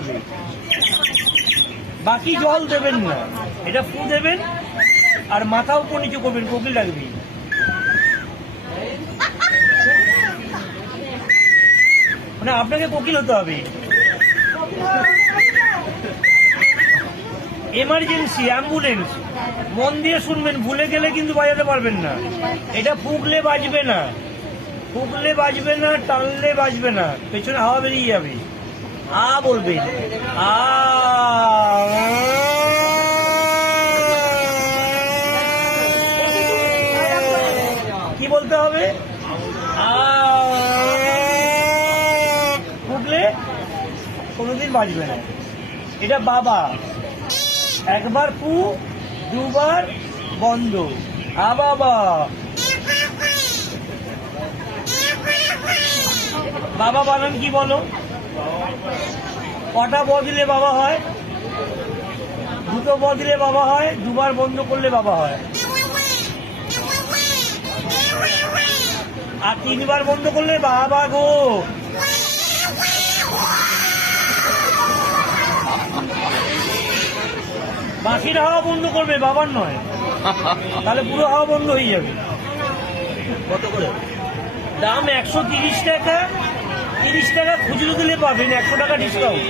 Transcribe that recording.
করবে, বাকি জল দেবেন না। এটা ফু দেবেন আর মাথা উপর নিচু করবেন, কোকিল ডাকবি। মানে আপনাকে কোকিল হতে হবে। এমার্জেন্সি, অ্যাম্বুলেন্স, মন দিয়ে শুনবেন, ভুলে গেলে কিন্তু বাজাতে পারবেন না। এটা ফুকলে বাজবে না, ফুকলে বাজবে না, টানলে বাজবে না, পেছনে হাওয়া বেরিয়ে যাবে। আ বলবেন, আ। কি বলতে হবে? আ। ফুকলে কোনোদিন বাজবে না। এটা বাবা, একবার ফু, দুবার বন্ধ। আ বাবা। বাবা বানান কি বলো? কটা ব দিলে বাবা হয়? দুটো ব দিলে বাবা হয়, দুবার বন্ধ করলে বাবা হয়। আর তিনবার বন্ধ করলে বাবা গো। বাকিটা হাওয়া বন্ধ করবে, বাবার নয়, তাহলে পুরো হাওয়া বন্ধ হয়ে যাবে। কত করে দাম? 130 টাকা। 30 টাকা খুচরো দিলে পাবেন, 100 টাকা ডিসকাউন্ট।